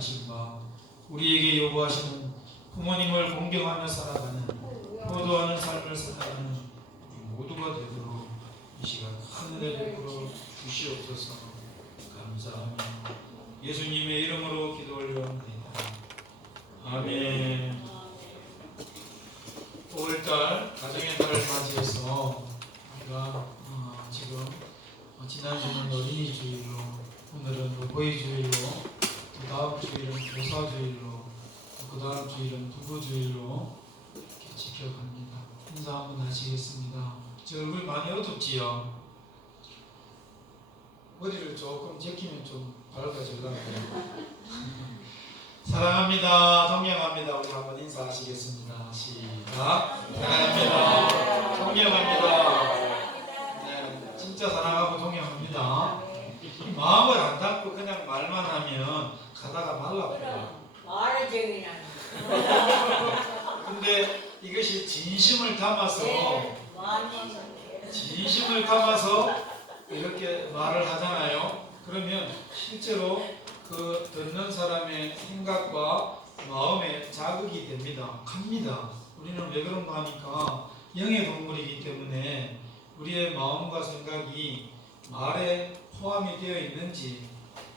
하신 바 우리에게 요구하시는 부모님을 공경하며 살아가는 효도하는 삶을 살아가는 우리 모두가 되도록 이 시간 하늘에 베풀어 주시옵소서. 감사하며 예수님의 이름으로 기도 올려옵니다. 아멘. 5월달 가정의 달을 맞이해서 우리가 지금 지난주는 어린이 주일로, 오늘은 어버이 주일로, 또 다음 주일은 교사 주일로, 그 다음 주일은 부부 주일로 이렇게 지켜갑니다. 인사 한번 하시겠습니다. 저 얼굴 많이 어둡지요? 머리를 조금 제끼면 좀 밝아질라고요. 사랑합니다. 존경합니다. 우리 한번 인사하시겠습니다. 시작. 사랑합니다. 존경합니다. 네, 진짜 사랑하고 존경합니다. 마음을 안 닫고 그냥 말만 하면 가다가 말라버려요. 말을 재미나. 근데 이것이 진심을 담아서 이렇게 말을 하잖아요. 그러면 실제로 그 듣는 사람의 생각과 마음에 자극이 됩니다. 갑니다. 우리는 왜 그런가 하니까 영의 동물이기 때문에 우리의 마음과 생각이 말에 포함이 되어 있는지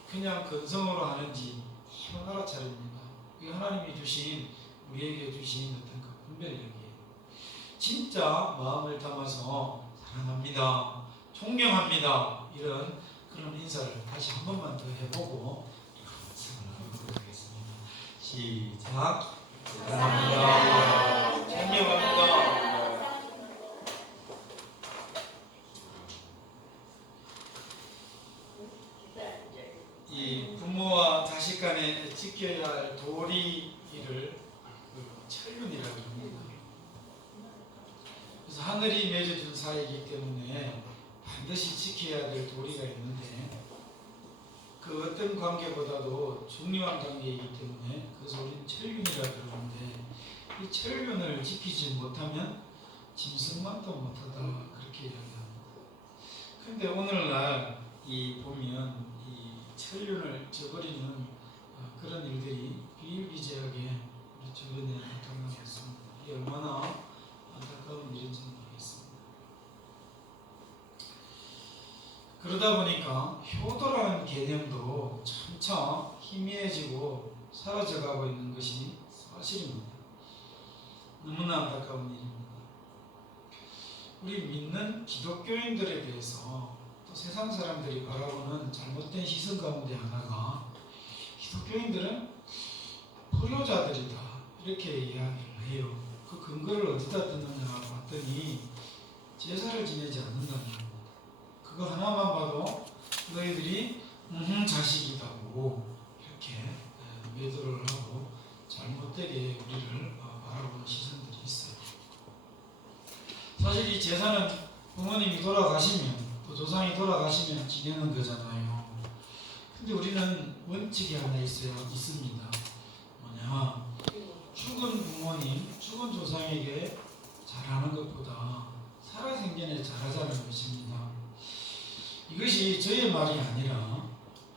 그냥 근성으로 하는지 한번 알아차립니다. 이게 하나님이 주신, 우리에게 주신 어떤 그 분별력이에요. 진짜 마음을 담아서 사랑합니다, 존경합니다, 이런 그런 인사를 다시 한 번만 더 해보고 생각하도록 하겠습니다. 시작. 사랑합니다. 존경합니다. 이 부모와 자식 간에 지켜야 할 도리를 철륜이라고 합니다. 그래서 하늘이 맺어준 사이이기 때문에 반드시 지켜야 될 도리가 있는데 그 어떤 관계보다도 중요한 관계이기 때문에 그래서 우리는 철륜이라고 그러는데 이 철륜을 지키지 못하면 짐승만도 못하다 그렇게 이야기합니다. 그런데 오늘날 보면 이 철륜을 저버리는 그런 일들이 비일비재하게 우리 주변에 나타나고 있습니다. 이게 얼마나 안타까운 일인지 모르겠습니다. 그러다 보니까 효도라는 개념도 점차 희미해지고 사라져가고 있는 것이 사실입니다. 너무나 안타까운 일입니다. 우리 믿는 기독교인들에 대해서 또 세상 사람들이 바라보는 잘못된 시선 가운데 하나가 기독교인들은 불효자들이다 이렇게 이야기를 해요. 그 근거를 어디다 듣느냐 봤더니 제사를 지내지 않는다는 겁니다. 그거 하나만 봐도 너희들이 자식이다고 이렇게 매도를 하고 잘못되게 우리를 바라보는 시선들이 있어요. 사실 이 제사는 부모님이 돌아가시면 또 조상이 돌아가시면 지내는 거잖아요. 근데 우리는 원칙이 하나 있습니다. 뭐냐, 죽은 부모님, 죽은 조상에게 잘하는 것보다 살아생전에 잘하자는 것입니다. 이것이 저의 말이 아니라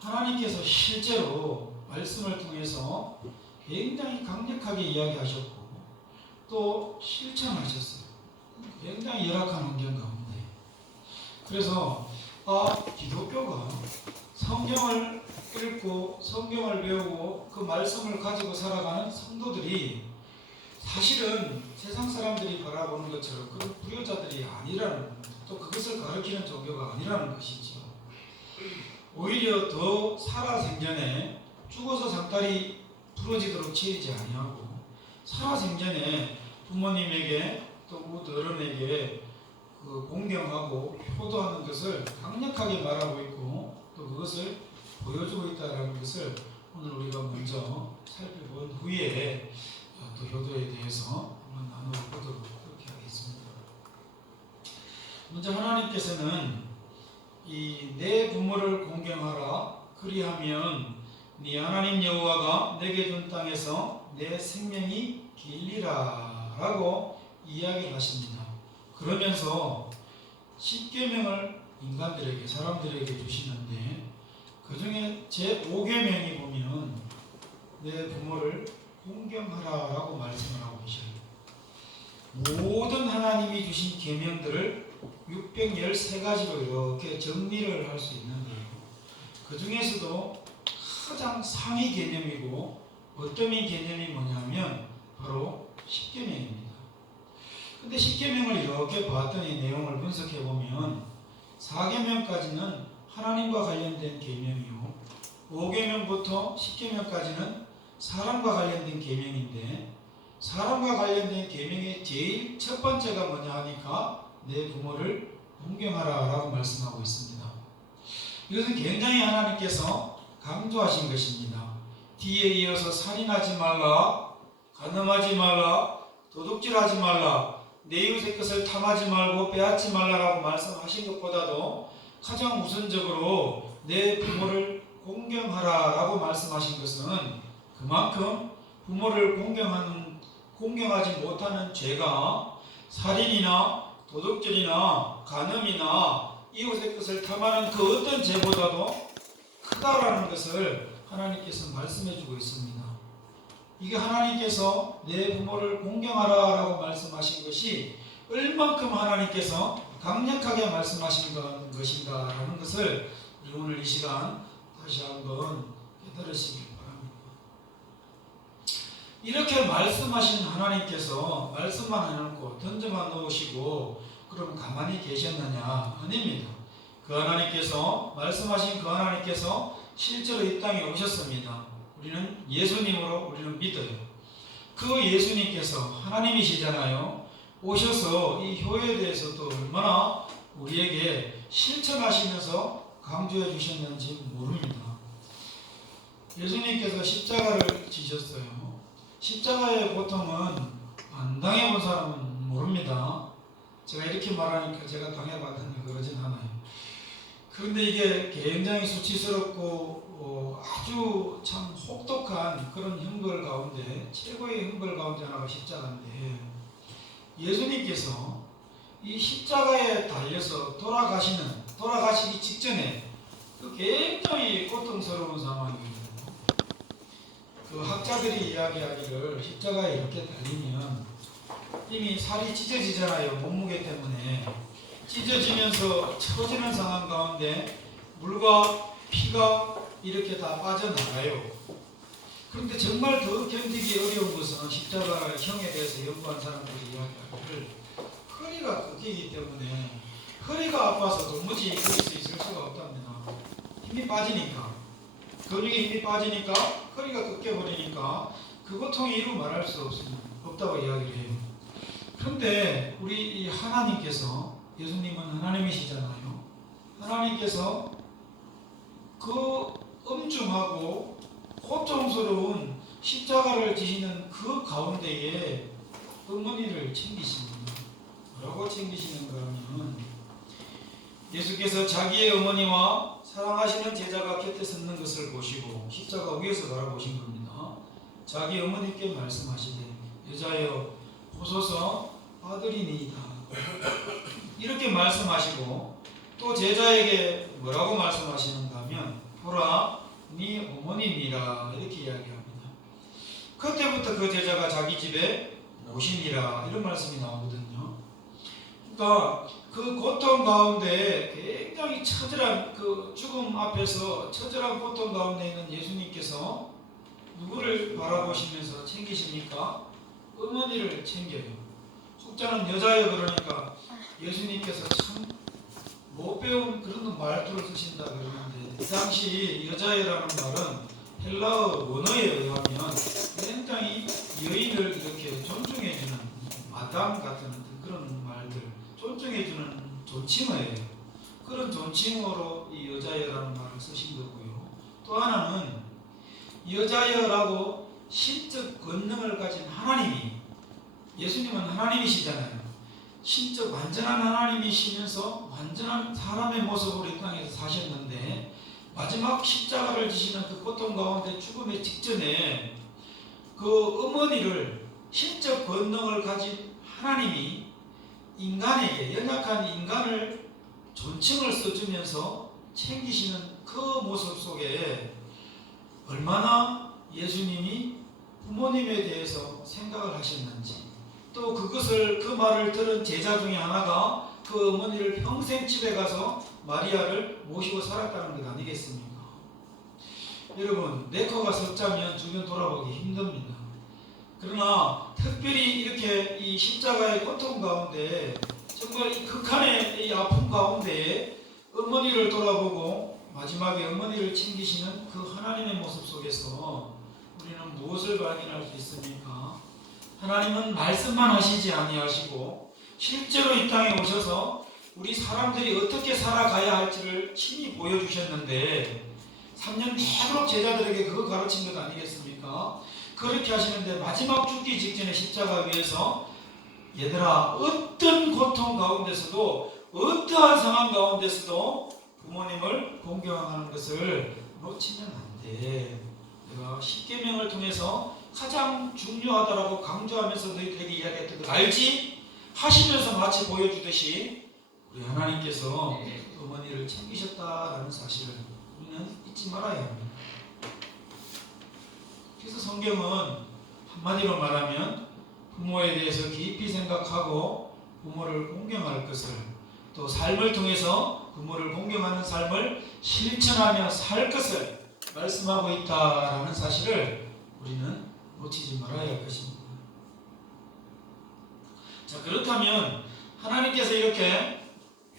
하나님께서 실제로 말씀을 통해서 굉장히 강력하게 이야기하셨고 또 실천하셨어요. 굉장히 열악한 환경 가운데. 그래서 기독교가 성경을 읽고 성경을 배우고 그 말씀을 가지고 살아가는 성도들이 사실은 세상 사람들이 바라보는 것처럼 그 불효자들이 아니라는, 또 그것을 가르치는 종교가 아니라는 것이죠. 오히려 더 살아생전에 죽어서 상다리 부러지도록 치이지 아니하고 살아생전에 부모님에게 또 어른에게 그 공경하고 효도하는 것을 강력하게 말하고 있고 또 그것을 보여주고 있다는 것을 오늘 우리가 먼저 살펴본 후에 또 효도에 대해서 한번 나눠보도록 그렇게 하겠습니다. 먼저 하나님께서는 내 부모를 공경하라 그리하면 네 하나님 여호와가 내게 준 땅에서 내 생명이 길리라 라고 이야기를 하십니다. 그러면서 10계명을 인간들에게, 사람들에게 주시는데 그 중에 제5계명이 보면 내 부모를 공경하라라고 말씀을 하고 계셔요. 모든 하나님이 주신 계명들을 613가지로 이렇게 정리를 할 수 있는 거예요. 그 중에서도 가장 상위 개념이고 어떠한 개념이 뭐냐면 바로 십계명입니다. 근데 십계명을 이렇게 봤더니 내용을 분석해 보면 4계명까지는 하나님과 관련된 계명이요, 5계명부터 10계명까지는 사람과 관련된 계명인데, 사람과 관련된 계명의 제일 첫 번째가 뭐냐 하니까 내 부모를 존경하라 라고 말씀하고 있습니다. 이것은 굉장히 하나님께서 강조하신 것입니다. 뒤에 이어서 살인하지 말라, 간음하지 말라, 도둑질하지 말라, 내 이웃의 것을 탐하지 말고 빼앗지 말라라고 말씀하신 것보다도 가장 우선적으로 내 부모를 공경하라라고 말씀하신 것은 그만큼 부모를 공경하지 못하는 죄가 살인이나 도둑질이나 간음이나 이웃의 것을 탐하는 그 어떤 죄보다도 크다라는 것을 하나님께서 말씀해 주고 있습니다. 이게 하나님께서 내 부모를 공경하라라고 말씀하신 것이 얼만큼 하나님께서 강력하게 말씀하신 것인가라는 것을 오늘 이 시간 다시 한번 깨달으시길 바랍니다. 이렇게 말씀하신 하나님께서 말씀만 해놓고 던져만 놓으시고 그럼 가만히 계셨느냐? 아닙니다. 그 하나님께서 말씀하신 그 하나님께서 실제로 이 땅에 오셨습니다. 우리는 예수님으로 우리는 믿어요. 그 예수님께서 하나님이시잖아요. 오셔서 이 효에 대해서도 얼마나 우리에게 실천하시면서 강조해 주셨는지 모릅니다. 예수님께서 십자가를 지셨어요. 십자가의 고통은 안 당해본 사람은 모릅니다. 제가 이렇게 말하니까 제가 당해봤다니 그러진 않아요. 그런데 이게 굉장히 수치스럽고 아주 참 혹독한 그런 형벌 가운데 최고의 형벌 가운데 하나가 십자가인데, 예수님께서 이 십자가에 달려서 돌아가시기 직전에 그 굉장히 고통스러운 상황이거든요. 그 학자들이 이야기하기를 십자가에 이렇게 달리면 이미 살이 찢어지잖아요. 몸무게 때문에 찢어지면서 처지는 상황 가운데 물과 피가 이렇게 다 빠져나가요. 그런데 정말 더 견디기 어려운 것은 십자가형에 대해서 연구한 사람들이 이야기하기를 허리가 꺾이기 때문에 허리가 아파서 도무지 그럴 수 있을 수가 없답니다. 힘이 빠지니까, 근육에 힘이 빠지니까 허리가 꺾여버리니까 그 고통이 이루 말할 수 없다고 이야기를 해요. 그런데 우리 이 하나님께서, 예수님은 하나님이시잖아요. 하나님께서 그 엄중하고 고통스러운 십자가를 지시는 그 가운데에 어머니를 챙기십니다. 뭐라고 챙기시는가 하면, 예수께서 자기의 어머니와 사랑하시는 제자가 곁에 섰는 것을 보시고 십자가 위에서 바라보신 겁니다. 자기 어머니께 말씀하시되 여자여 보소서 아들이니이다 이렇게 말씀하시고, 또 제자에게 뭐라고 말씀하시는가 하면 보라 네 어머니니라 이렇게 이야기합니다. 그때부터 그 제자가 자기 집에 모시니라 이런 말씀이 나오거든요. 그러니까 그 고통 가운데 굉장히 처절한 그 죽음 앞에서 처절한 고통 가운데 있는 예수님께서 누구를 바라보시면서 챙기십니까? 어머니를 챙겨요. 혹자는 여자여 그러니까 예수님께서 참 못 배운 그런 말투를 쓰신다 그러는데, 이 당시 여자여라는 말은 헬라어 원어에 의하면 굉장히 여인을 이렇게 존중해주는 마담 같은 그런 말들, 존중해주는 존칭어예요. 그런 존칭어로 이 여자여라는 말을 쓰신 거고요. 또 하나는 여자여라고 신적 권능을 가진 하나님이, 예수님은 하나님이시잖아요. 신적 완전한 하나님이시면서 완전한 사람의 모습으로 이 땅에서 사셨는데, 마지막 십자가를 지시는 그 고통 가운데 죽음의 직전에 그 어머니를, 신적 권능을 가진 하나님이 인간에게, 연약한 인간을 존칭을 써주면서 챙기시는 그 모습 속에 얼마나 예수님이 부모님에 대해서 생각을 하셨는지, 또 그것을 그 말을 들은 제자 중에 하나가 그 어머니를 평생 집에 가서 마리아를 모시고 살았다는 것 아니겠습니까? 여러분, 네커가 섰자면 주변 돌아보기 힘듭니다. 그러나 특별히 이렇게 이 십자가의 고통 가운데, 정말 이 극한의 이 아픔 가운데 어머니를 돌아보고 마지막에 어머니를 챙기시는 그 하나님의 모습 속에서 우리는 무엇을 발견할 수 있습니까? 하나님은 말씀만 하시지 아니하시고 실제로 이 땅에 오셔서 우리 사람들이 어떻게 살아가야 할지를 친히 보여주셨는데 3년 내도록 제자들에게 그거 가르친 것 아니겠습니까? 그렇게 하시는데 마지막 죽기 직전에 십자가 위에서 얘들아, 어떤 고통 가운데서도 어떠한 상황 가운데서도 부모님을 공경하는 것을 놓치면 안 돼. 내가 십계명을 통해서 가장 중요하다라고 강조하면서 너희들에게 이야기했던 걸 알지? 하시면서 마치 보여주듯이 우리 하나님께서 어머니를 챙기셨다라는 사실을 우리는 잊지 말아야 합니다. 그래서 성경은 한마디로 말하면 부모에 대해서 깊이 생각하고 부모를 공경할 것을, 또 삶을 통해서 부모를 공경하는 삶을 실천하며 살 것을 말씀하고 있다라는 사실을 우리는 놓치지 말아야 할 것입니다. 자, 그렇다면 하나님께서 이렇게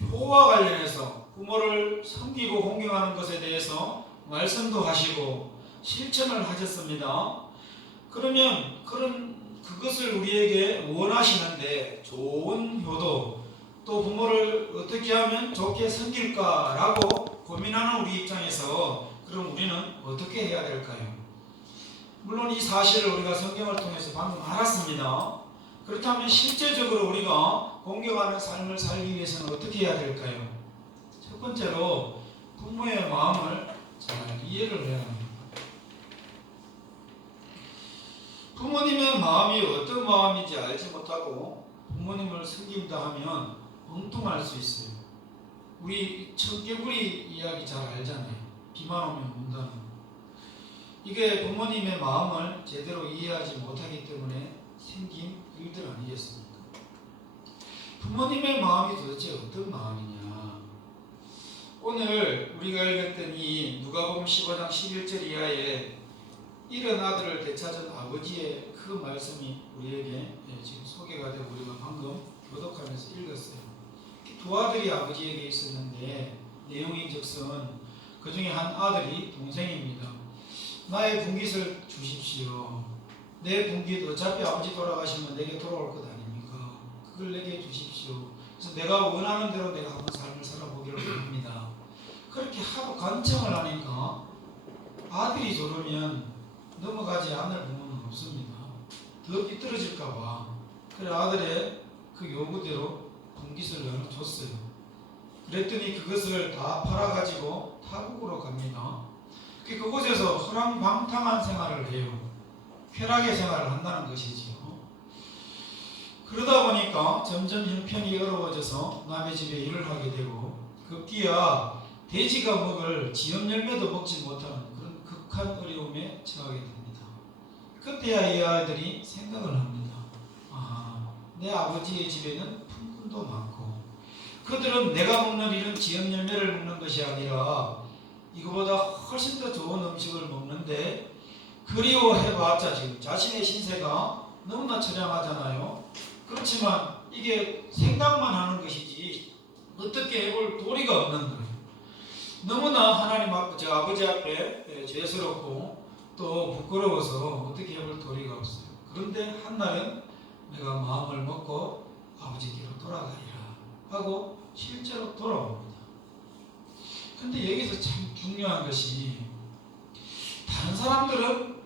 효와 관련해서 부모를 섬기고 공경하는 것에 대해서 말씀도 하시고 실천을 하셨습니다. 그러면 그것을 우리에게 원하시는데 좋은 효도, 또 부모를 어떻게 하면 좋게 섬길까라고 고민하는 우리 입장에서 그럼 우리는 어떻게 해야 될까요? 물론 이 사실을 우리가 성경을 통해서 방금 알았습니다. 그렇다면 실제적으로 우리가 공경하는 삶을 살기 위해서는 어떻게 해야 될까요? 첫 번째로 부모의 마음을 잘 이해를 해야 합니다. 부모님의 마음이 어떤 마음인지 알지 못하고 부모님을 섬긴다 하면 엉뚱할 수 있어요. 우리 청개구리 이야기 잘 알잖아요. 비만 오면 운다는. 이게 부모님의 마음을 제대로 이해하지 못하기 때문에 생긴 일들 아니겠습니까? 부모님의 마음이 도대체 어떤 마음이냐? 오늘 우리가 읽었던 이 누가복음 15장 11절 이하에 이런 아들을 되찾은 아버지의 그 말씀이 우리에게 지금 소개가 되고 우리가 방금 교독하면서 읽었어요. 두 아들이 아버지에게 있었는데 내용인즉슨 그 중에 한 아들이 동생입니다. 나의 분깃을 주십시오. 내 분깃 어차피 아버지 돌아가시면 내게 돌아올 것 아닙니까? 그걸 내게 주십시오. 그래서 내가 원하는 대로 내가 한번 삶을 살아보기를 원합니다. 그렇게 하도 간청을 하니까 아들이 저러면 넘어가지 않을 부모는 없습니다. 더 삐뚤어질까봐. 그래 아들의 그 요구대로 분깃을 하나 줬어요. 그랬더니 그것을 다 팔아가지고 타국으로 갑니다. 그곳에서 허랑방탕한 생활을 해요. 쾌락의 생활을 한다는 것이지요. 그러다 보니까 점점 형편이 어려워져서 남의 집에 일을 하게 되고 급기야 돼지가 먹을 지엽 열매도 먹지 못하는 그런 극한 어려움에 처하게 됩니다. 그때야 이 아이들이 생각을 합니다. 내 아버지의 집에는 품꾼도 많고 그들은 내가 먹는 이런 지엽 열매를 먹는 것이 아니라 이거보다 훨씬 더 좋은 음식을 먹는데 그리워해봤자 지금 자신의 신세가 너무나 처량하잖아요. 그렇지만 이게 생각만 하는 것이지 어떻게 해볼 도리가 없는 거예요. 너무나 하나님 아버지 앞에 죄스럽고 또 부끄러워서 어떻게 해볼 도리가 없어요. 그런데 한날은 내가 마음을 먹고 아버지께로 돌아가리라 하고 실제로 돌아옵니다. 근데 여기서 참 중요한 것이 다른 사람들은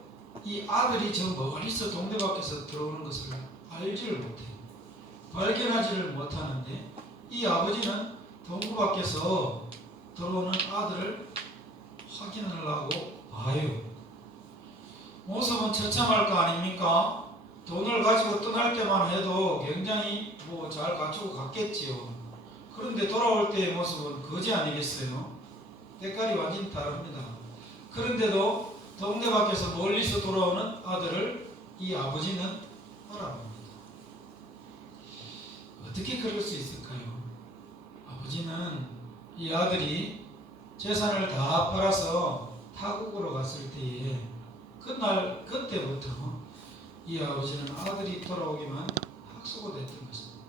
이 아들이 저 멀리서 동네 밖에서 들어오는 것을 알지를 못해요. 발견하지를 못하는데 이 아버지는 동구 밖에서 들어오는 아들을 확인하려고 봐요. 모습은 처참할 거 아닙니까? 돈을 가지고 떠날 때만 해도 굉장히 잘 갖추고 갔겠지요. 그런데 돌아올 때의 모습은 거지 아니겠어요? 때깔이 완전히 다릅니다. 그런데도 동네 밖에서 멀리서 돌아오는 아들을 이 아버지는 알아봅니다. 어떻게 그럴 수 있을까요? 아버지는 이 아들이 재산을 다 팔아서 타국으로 갔을 때에 그때부터 이 아버지는 아들이 돌아오기만 학수고됐던 것입니다.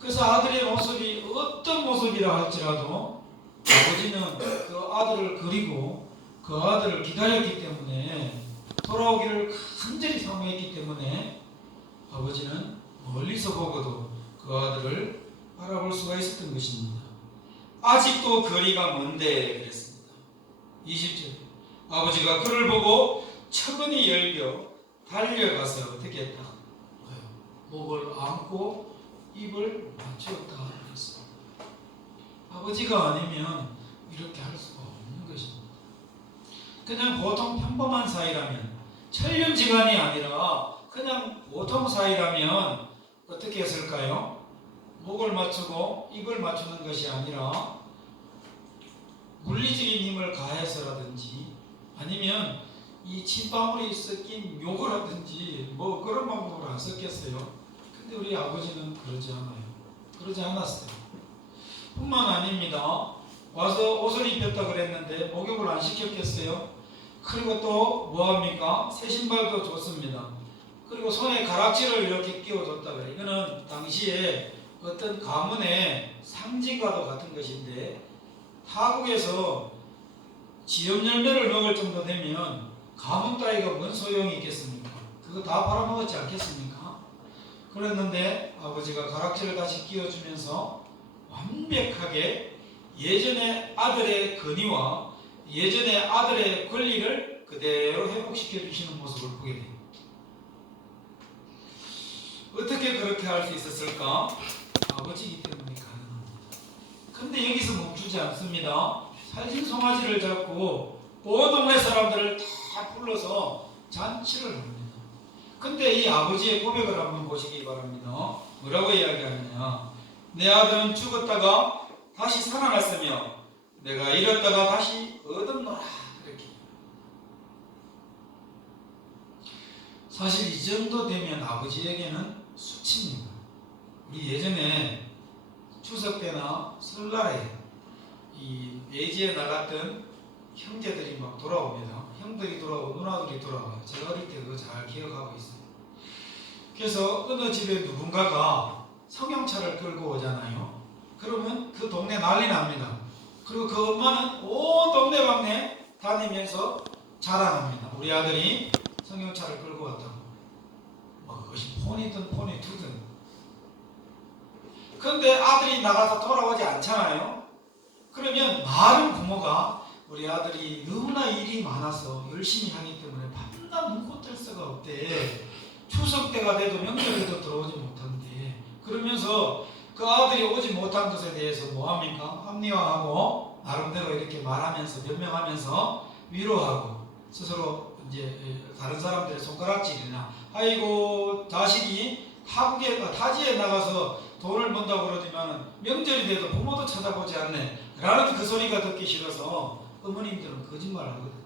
그래서 아들의 모습이 어떤 모습이라 할지라도 아버지는 그 아들을 그리고 그 아들을 기다렸기 때문에 돌아오기를 간절히 사모했기 때문에 아버지는 멀리서 보고도 그 아들을 바라볼 수가 있었던 것입니다. 아직도 거리가 먼데 그랬습니다. 20절 아버지가 그를 보고 차근히 열겨 달려가서 어떻게 했다? 목을 안고 입을 맞추었다 그랬습니다. 아버지가 아니면 이렇게 할 수가 없는 것입니다. 그냥 보통 평범한 사이라면 천륜지간이 아니라 그냥 보통 사이라면 어떻게 했을까요? 목을 맞추고 입을 맞추는 것이 아니라 물리적인 힘을 가해서라든지 아니면 이 침방울이 섞인 욕을 하든지 뭐 그런 방법으로 안 썼겠어요. 근데 우리 아버지는 그러지 않아요. 그러지 않았어요. 뿐만 아닙니다. 와서 옷을 입혔다 그랬는데 목욕을 안 시켰겠어요? 그리고 또 뭐합니까? 새 신발도 줬습니다. 그리고 손에 가락지를 이렇게 끼워줬다 그래요. 이거는 당시에 어떤 가문의 상징과도 같은 것인데 타국에서 지엽 열매를 먹을 정도 되면 가문 따위가 뭔 소용이 있겠습니까? 그거 다 팔아먹었지 않겠습니까? 그랬는데 아버지가 가락지를 다시 끼워주면서 완벽하게 예전의 아들의 권위와 예전의 아들의 권리를 그대로 회복시켜 주시는 모습을 보게 됩니다. 어떻게 그렇게 할 수 있었을까? 아버지이기 때문에 가능합니다. 근데 여기서 멈추지 않습니다. 살진 송아지를 잡고 온 동네 사람들을 다 불러서 잔치를 합니다. 근데 이 아버지의 고백을 한번 보시기 바랍니다. 뭐라고 이야기하느냐? 내 아들은 죽었다가 다시 살아났으며 내가 잃었다가 다시 얻었노라. 그렇게. 사실 이 정도 되면 아버지에게는 수치입니다. 우리 예전에 추석 때나 설날에 이 예지에 나갔던 형제들이 막 돌아옵니다. 형들이 돌아오고 누나들이 돌아와요. 제가 어릴 때 그거 잘 기억하고 있어요. 그래서 어느 집에 누군가가 성형차를 끌고 오잖아요. 그러면 그 동네 난리 납니다. 그리고 그 엄마는 온 동네방네 다니면서 자랑합니다. 우리 아들이 성형차를 끌고 왔다고. 뭐 그것이 폰이든 폰이 투든. 그런데 아들이 나가서 돌아오지 않잖아요. 그러면 많은 부모가 우리 아들이 너무나 일이 많아서 열심히 하기 때문에 밤낮 눈코 뜰 수가 없대. 추석 때가 돼도 명절에도 들어오지 못한대. 그러면서 그 아들이 오지 못한 것에 대해서 뭐합니까? 합리화하고 나름대로 이렇게 말하면서 변명하면서 위로하고 스스로 이제 다른 사람들의 손가락질이나 아이고 자식이 타지에 나가서 돈을 번다고 그러지만 명절이 돼도 부모도 찾아보지 않네 라는 그 소리가 듣기 싫어서 어머님들은 거짓말을 하거든요.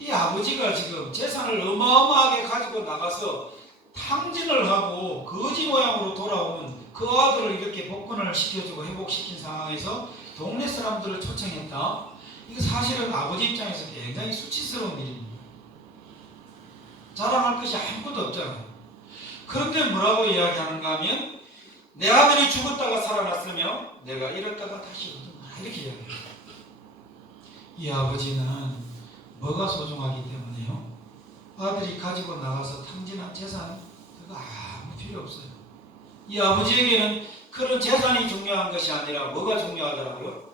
이 아버지가 지금 재산을 어마어마하게 가지고 나가서 탕진을 하고 거지 모양으로 돌아온 그 아들을 이렇게 복권을 시켜주고 회복시킨 상황에서 동네 사람들을 초청했다. 이거 사실은 아버지 입장에서 굉장히 수치스러운 일입니다. 자랑할 것이 아무것도 없잖아요. 그런데 뭐라고 이야기하는가 하면 내 아들이 죽었다가 살아났으며 내가 잃었다가 다시 얻었다 이렇게 이야기합니다. 이 아버지는 뭐가 소중하기 때문에요? 아들이 가지고 나가서 탕진한 재산 그거 아무 필요 없어요. 이 아버지에게는 그런 재산이 중요한 것이 아니라 뭐가 중요하더라고요?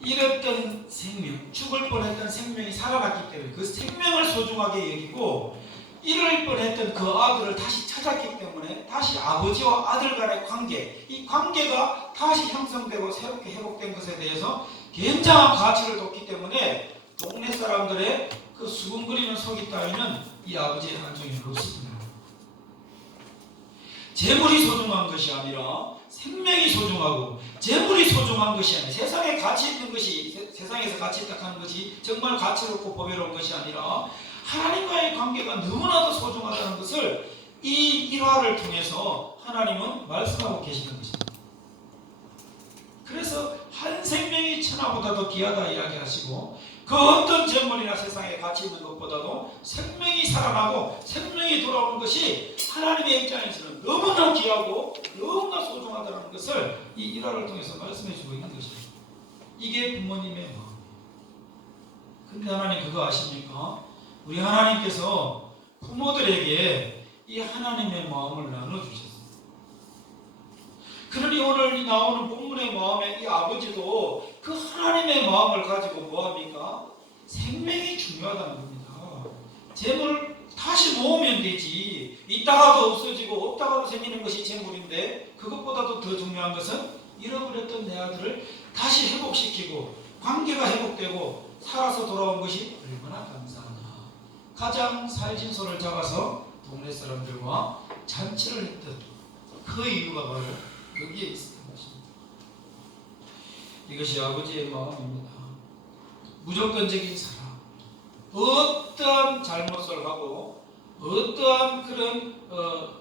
잃었던 생명, 죽을 뻔했던 생명이 살아났기 때문에 그 생명을 소중하게 여기고 잃을 뻔했던 그 아들을 다시 찾았기 때문에 다시 아버지와 아들 간의 관계, 이 관계가 다시 형성되고 새롭게 회복된 것에 대해서 굉장한 가치를 뒀기 때문에 동네 사람들의 그 수군거리는 속이 따위는 이 아버지의 한중에 없습니다. 재물이 소중한 것이 아니라 생명이 소중하고 재물이 소중한 것이 아니라 세상에 가치 있는 것이 세상에서 가치 있다 하는 것이 정말 가치롭고 보배로운 것이 아니라 하나님과의 관계가 너무나도 소중하다는 것을 이 일화를 통해서 하나님은 말씀하고 계시는 것입니다. 그래서 한 생명이 천하보다 더 귀하다 이야기하시고 그 어떤 재물이나 세상에 가치 있는 것보다도 생명이 살아나고 생명이 돌아오는 것이 하나님의 입장에서는 너무나 귀하고 너무나 소중하다는 것을 이 일화를 통해서 말씀해 주고 있는 것입니다. 이게 부모님의 마음이에요. 근데 하나님 그거 아십니까? 우리 하나님께서 부모들에게 이 하나님의 마음을 나눠주셨어요. 그러니 오늘 나오는 본문의 마음에 이 아버지도 그 하나님의 마음을 가지고 뭐합니까? 생명이 중요하다는 겁니다. 재물을 다시 모으면 되지. 있다가도 없어지고 없다가도 생기는 것이 재물인데 그것보다도 더 중요한 것은 잃어버렸던 내 아들을 다시 회복시키고 관계가 회복되고 살아서 돌아온 것이 얼마나 감사하냐. 가장 살진소를 잡아서 동네 사람들과 잔치를 했던 그 이유가 바로 여기에 있었던 것입니다. 이것이 아버지의 마음입니다. 무조건적인 사랑, 어떠한 잘못을 하고 어떠한 그런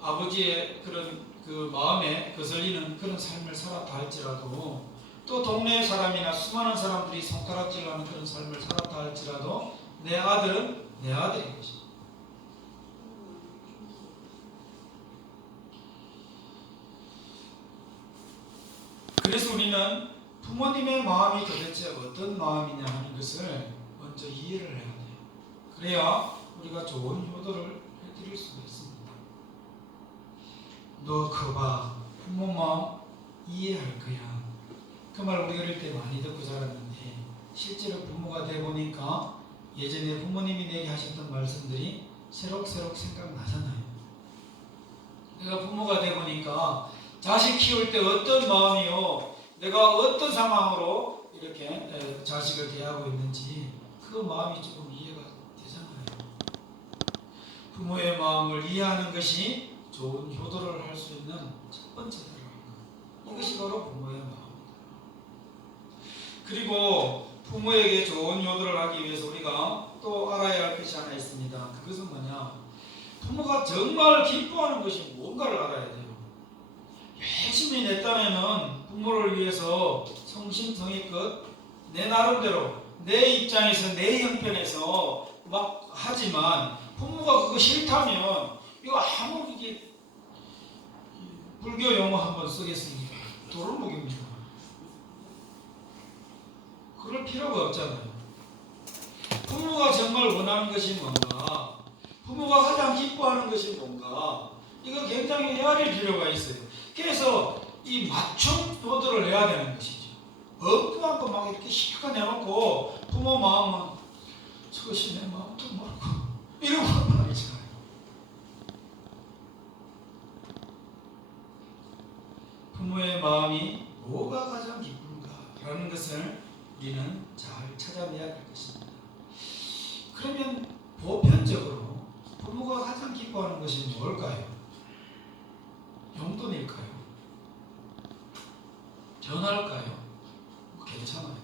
아버지의 그런 그 마음에 거슬리는 그런 삶을 살았다 할지라도 또 동네 사람이나 수많은 사람들이 손가락질하는 그런 삶을 살았다 할지라도 내 아들은 내 아들인 것입니다. 그래서 우리는 부모님의 마음이 도대체 어떤 마음이냐 하는 것을 먼저 이해를 해야 돼요. 그래야 우리가 좋은 효도를 해드릴 수가 있습니다. 너 그봐 부모 마음 이해할 거야. 그 말 우리 어릴 때 많이 듣고 자랐는데 실제로 부모가 돼 보니까 예전에 부모님이 내게 하셨던 말씀들이 새록새록 생각나잖아요. 내가 부모가 돼 보니까 자식 키울 때 어떤 마음이요, 내가 어떤 상황으로 이렇게 자식을 대하고 있는지 그 마음이 조금 이해가 되잖아요. 부모의 마음을 이해하는 것이 좋은 효도를 할 수 있는 첫 번째 사람입니다. 이것이 바로 부모의 마음입니다. 그리고 부모에게 좋은 효도를 하기 위해서 우리가 또 알아야 할 것이 하나 있습니다. 그것은 뭐냐? 부모가 정말 기뻐하는 것이 뭔가를 알아야 돼요. 열심히 내 딴에는 부모를 위해서 성심성의껏 내 나름대로 내 입장에서 내 형편에서 막 하지만 부모가 그거 싫다면 이거 아무 이게 불교 용어 한번 쓰겠습니다. 도루묵입니다. 그럴 필요가 없잖아요. 부모가 정말 원하는 것이 뭔가, 부모가 가장 기뻐하는 것이 뭔가, 이거 굉장히 헤아릴 필요가 있어요. 그래서 이 맞춤 효도를 해야 되는 것이죠. 엉뚱한 거 막 이렇게 실컷 내놓고 부모 마음은 저것이 내 마음도 모르고 이러고 하면 아니잖아요. 부모의 마음이 뭐가 가장 기쁜가라는 것을 우리는 잘 찾아내야 될 것입니다. 그러면 보편적으로 부모가 가장 기뻐하는 것이 뭘까요? 용돈일까요? 전화일까요? 괜찮아요.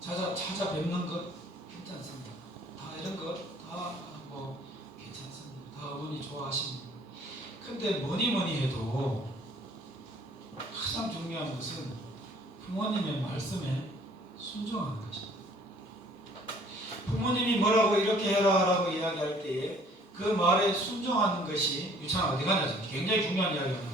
찾아뵙는 것 괜찮습니다. 다 이런 것 다 뭐 괜찮습니다. 다 어머니 좋아하십니다. 근데 뭐니 해도 가장 중요한 것은 부모님의 말씀에 순종하는 것입니다. 부모님이 뭐라고 이렇게 해라 라고 이야기할 때에 그 말에 순종하는 것이 유찬아 어디 가냐? 굉장히 중요한 이야기입니다.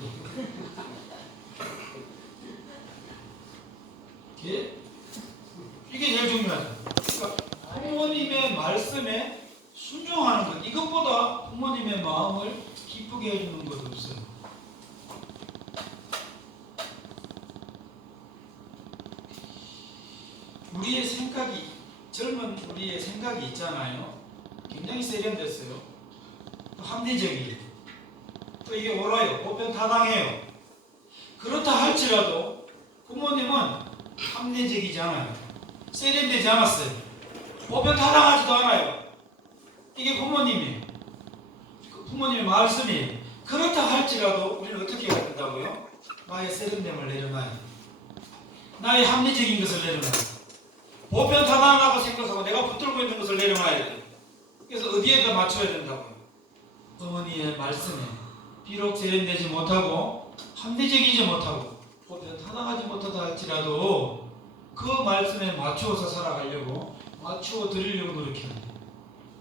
이게 제일 중요하죠. 그러니까 부모님의 말씀에 순종하는 것, 이것보다 부모님의 마음을 기쁘게 해주는 것 없어요. 우리의 생각이, 젊은 우리의 생각이 있잖아요. 굉장히 세련됐어요. 또 합리적이에요. 또 이게 옳아요. 보편타당해요. 그렇다 할지라도 부모님은 합리적이지 않아요. 세련되지 않았어요. 보편타당하지도 않아요. 이게 부모님이에요. 부모님의 말씀이에요. 그렇다 할지라도 우리는 어떻게 해야 된다고요? 나의 세련됨을 내려놔야 돼. 나의 합리적인 것을 내려놔야 돼. 보편타당하다고 생각하고 내가 붙들고 있는 것을 내려놔야 돼. 그래서 어디에다 맞춰야 된다고요? 어머니의 말씀에 비록 세련되지 못하고 합리적이지 못하고 보편타당하지 못하다 할지라도 그 말씀에 맞추어서 살아가려고 맞추어 드리려고 노력해야 돼.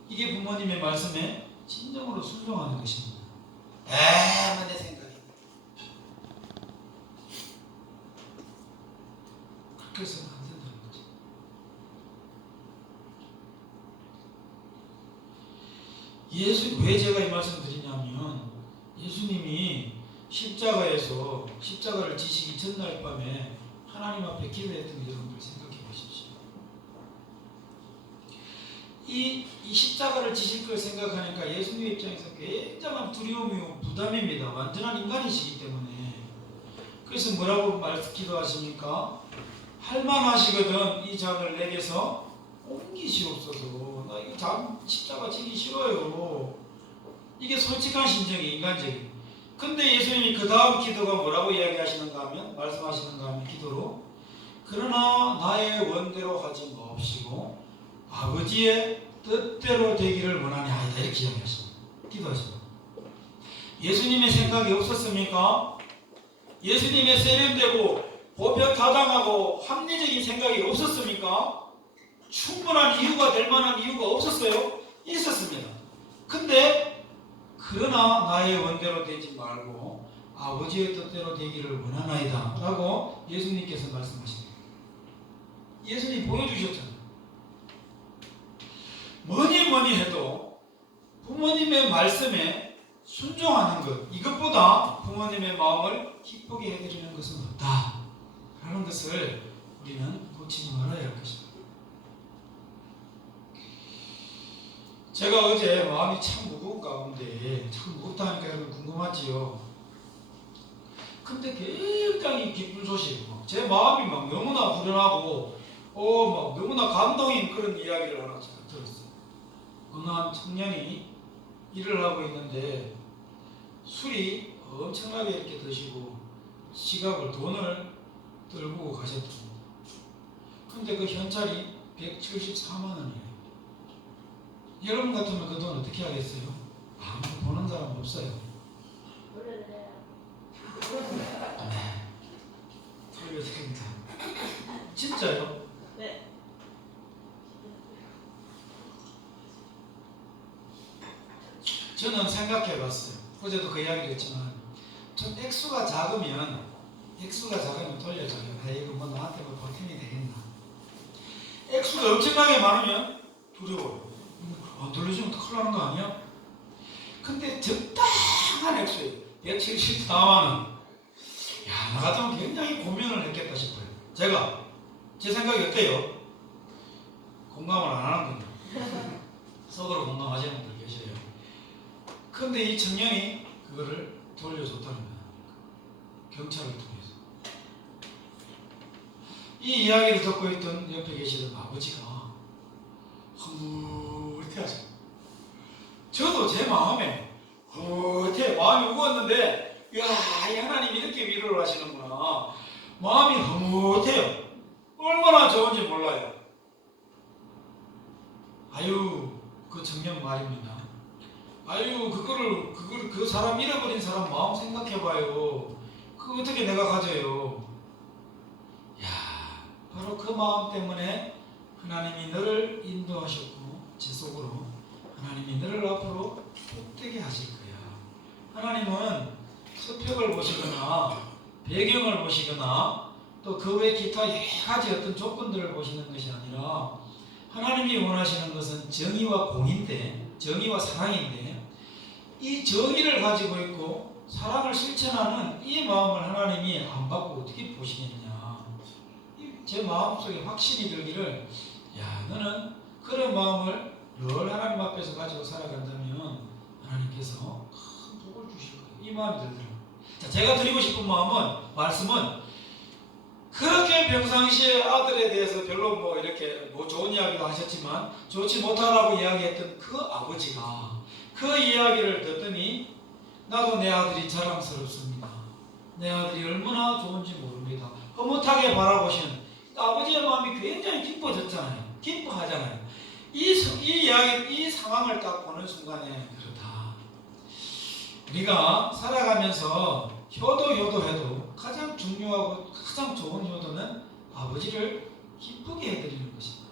이게 부모님의 말씀에 진정으로 순종하는 것입니다. 내 생각이 그렇게 해서는 안 된다는 거죠. 왜 제가 이 말씀 드리냐면 예수님이 십자가에서 십자가를 지시기 전날 밤에 하나님 앞에 기도했던 여러분들 생각해 보십시오. 이 십자가를 지실 걸 생각하니까 예수님 입장에서 굉장한 두려움이고 부담입니다. 완전한 인간이시기 때문에. 그래서 뭐라고 기도하십니까? 할만하시거든 이 잔을 내게서 옮기시옵소서. 나 이거 십자가 지기 싫어요. 이게 솔직한 심정이 인간적인. 근데 예수님이 그 다음 기도가 뭐라고 이야기하시는가 하면 말씀하시는가 하면 기도로 그러나 나의 원대로 하지 마옵시고 아버지의 뜻대로 되기를 원하니 하이다 이렇게 이야기하십니다. 기도하십니다. 예수님의 생각이 없었습니까? 예수님의 세련되고 보편타당하고 합리적인 생각이 없었습니까? 충분한 이유가 될 만한 이유가 없었어요? 있었습니다. 근데 그러나 나의 원대로 되지 말고 아버지의 뜻대로 되기를 원하나이다 라고 예수님께서 말씀하십니다. 예수님 보여주셨잖아요. 뭐니 해도 부모님의 말씀에 순종하는 것, 이것보다 부모님의 마음을 기쁘게 해드리는 것은 없다 라는 것을 우리는 놓치지 말아야 할 것입니다. 제가 어제 마음이 참 무거운 가운데 참 무겁다니까 여러분 궁금하지요. 근데 굉장히 기쁜 소식, 제 마음이 막 너무나 후련하고 막 너무나 감동인 그런 이야기를 하나 제가 들었어요. 어느 한 청년이 일을 하고 있는데 술이 엄청나게 이렇게 드시고 돈을 떨구고 가셨습니다. 근데 그 현찰이 174만 원이에요. 여러분 같으면 그 돈 어떻게 하겠어요? 아무도 보는 사람 없어요. 네. 돌려드립니다. 진짜요? 네. 저는 생각해 봤어요. 어제도 그 이야기를 했지만 좀 액수가 작으면 돌려줘요. 이거 뭐 나한테 뭐 보탬이 되겠나. 액수가 엄청나게 많으면 두려워요. 안 돌려주면 또 큰일 나는 거 아니야? 근데 적당한 액수예요. 174만 원. 야, 나 같으면 굉장히 고민을 했겠다 싶어요. 제 생각이 어때요? 공감을 안 하는군요. 속으로 공감하시는 분들 계셔요. 근데 이 청년이 그거를 돌려줬다는 거예요. 경찰을 통해서. 이 이야기를 듣고 있던 옆에 계시던 아버지가 흐뭇해하죠. 저도 제 마음에 마음이 무거웠는데 이 하나님이 이렇게 위로를 하시는구나. 마음이 흐뭇해요. 얼마나 좋은지 몰라요. 그 청년 말입니다. 그거를 그 사람 잃어버린 사람 마음 생각해봐요. 그거 어떻게 내가 가져요? 바로 그 마음 때문에 하나님이 너를 인도하셨고 제 속으로 하나님이 너를 앞으로 복되게 하실 거야. 하나님은 서평을 보시거나 배경을 보시거나 또 그 외 기타 여러 가지 어떤 조건들을 보시는 것이 아니라 하나님이 원하시는 것은 정의와 공인데, 정의와 사랑인데 이 정의를 가지고 있고 사랑을 실천하는 이 마음을 하나님이 안 받고 어떻게 보시겠냐. 제 마음속에 확신이 들기를 너는 그런 마음을 늘 하나님 앞에서 가지고 살아간다면 하나님께서 큰 복을 주실 거예요. 이 마음이 들더라고요. 제가 드리고 싶은 말씀은 그렇게 평상시에 아들에 대해서 별로 이렇게 좋은 이야기도 하셨지만 좋지 못하라고 이야기했던 그 아버지가 그 이야기를 듣더니 나도 내 아들이 자랑스럽습니다. 내 아들이 얼마나 좋은지 모릅니다. 흐뭇하게 바라보시는 아버지의 마음이 굉장히 기뻐졌잖아요. 기뻐하잖아요. 이 이야기, 이 상황을 딱 보는 순간에 그렇다. 우리가 살아가면서 효도해도 가장 중요하고 가장 좋은 효도는 아버지를 기쁘게 해드리는 것입니다.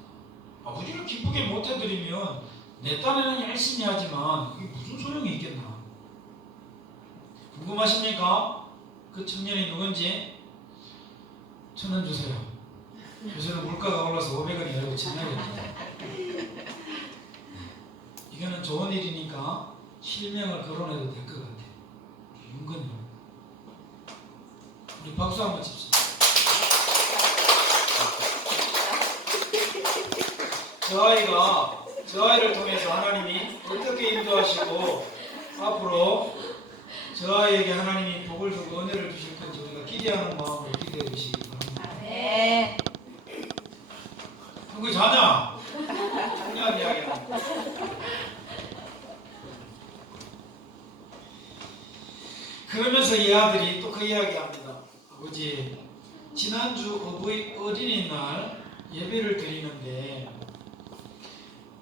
아버지를 기쁘게 못 해드리면 내 딴에는 열심히 하지만 이게 무슨 소용이 있겠나? 궁금하십니까? 그 청년이 누군지? 1,000원 주세요. 요새는 물가가 올라서 500원이 아니고 1,000원이죠. 이거는 좋은 일이니까 실명을 거론해도 될 것 같아요. 윤건이. 우리 박수 한번 칩시다. 저 아이를 통해서 하나님이 어떻게 인도하시고 앞으로 저 아이에게 하나님이 복을 주고 은혜를 주실 건지 우리가 기대하는 마음으로 기대해 주시기 바랍니다. 네. 형구 자냐? 중요한 이야기야. 그러면서 이 아들이 또 그 이야기합니다. 아버지, 지난주 어린이날 예배를 드리는데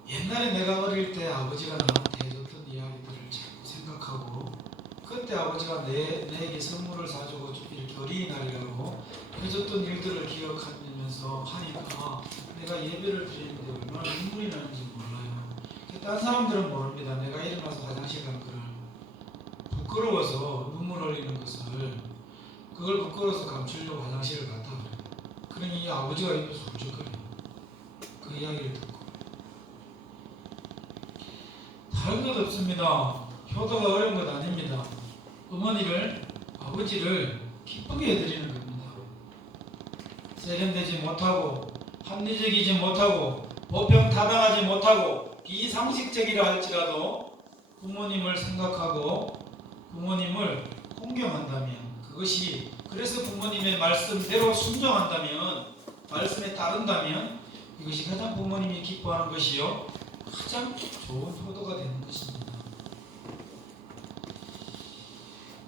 옛날에 내가 어릴 때 아버지가 나한테 해줬던 이야기들을 자꾸 생각하고 그때 아버지가 내게 선물을 사주고 이렇게 어린이날이라고 해줬던 일들을 기억하면서 하니까 내가 예배를 드리는데 얼마나 눈물이 나는지 몰라요. 다른 사람들은 모릅니다. 내가 일어나서 화장실 간 거를 부끄러워서 눈물 흘리는 것을 그걸 부끄러워서 감추려고 화장실을 갔다 그래요. 그러니 이 아버지가 입에서 훌쩍거려요. 그 이야기를 듣고 다른 것 없습니다. 효도가 어려운 것 아닙니다. 어머니를 아버지를 기쁘게 해드리는 겁니다. 세련되지 못하고 합리적이지 못하고 보편타당하지 못하고 비상식적이라 할지라도 부모님을 생각하고 부모님을 공경한다면 그것이 그래서 부모님의 말씀대로 순종한다면 말씀에 따른다면 이것이 가장 부모님이 기뻐하는 것이요 가장 좋은 효도가 되는 것입니다.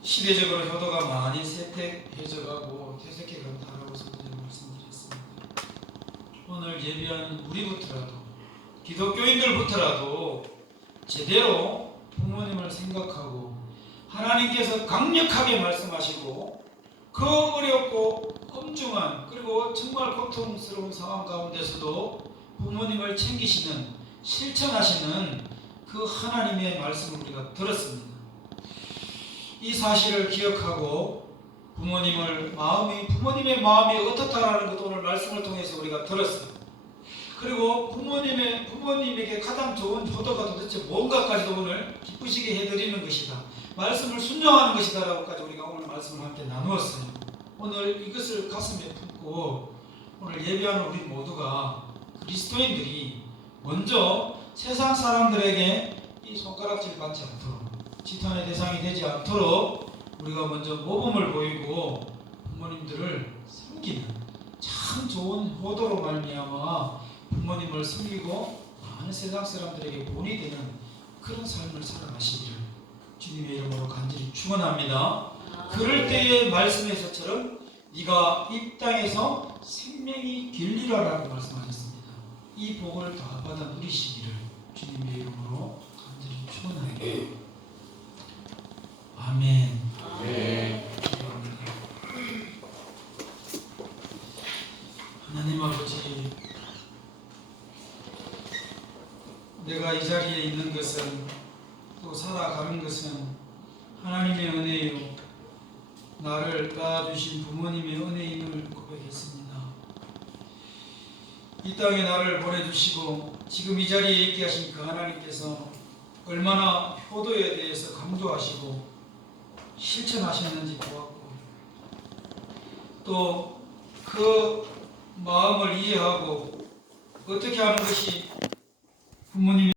시대적으로 효도가 많이 쇠퇴해져가고 퇴색해간다라고 선생님 말씀드렸습니다. 오늘 예배하는 우리부터라도 기독교인들부터라도 제대로 부모님을 생각하고 하나님께서 강력하게 말씀하시고 그 어렵고 엄중한 그리고 정말 고통스러운 상황 가운데서도 부모님을 챙기시는 실천하시는 그 하나님의 말씀을 우리가 들었습니다. 이 사실을 기억하고 부모님의 마음이 어떻다라는 것도 오늘 말씀을 통해서 우리가 들었어요. 그리고 부모님에게 가장 좋은 효도가 도대체 뭔가까지도 오늘 기쁘시게 해드리는 것이다. 말씀을 순종하는 것이다라고까지 우리가 오늘 말씀을 함께 나누었어요. 오늘 이것을 가슴에 품고 오늘 예배하는 우리 모두가 그리스도인들이 먼저 세상 사람들에게 이 손가락질 받지 않도록 지탄의 대상이 되지 않도록 우리가 먼저 모범을 보이고 부모님들을 섬기는 참 좋은 효도로 말미암아 부모님을 섬기고 많은 세상 사람들에게 본이 되는 그런 삶을 살아가시기를 주님의 이름으로 간절히 축원합니다. 그럴 때의 말씀에서처럼 네가 이 땅에서 생명이 길리라라고 말씀하셨습니다. 이 복을 다 받아 누리시기를 주님의 이름으로 간절히 축원합니다. 아멘. 네. 하나님 아버지, 내가 이 자리에 있는 것은 또 살아가는 것은 하나님의 은혜요 나를 낳아주신 부모님의 은혜임을 고백했습니다. 이 땅에 나를 보내주시고 지금 이 자리에 있게 하신 그 하나님께서 얼마나 효도에 대해서 강조하시고 실천하셨는지 보았고 또 그 마음을 이해하고 어떻게 하는 것이 부모님이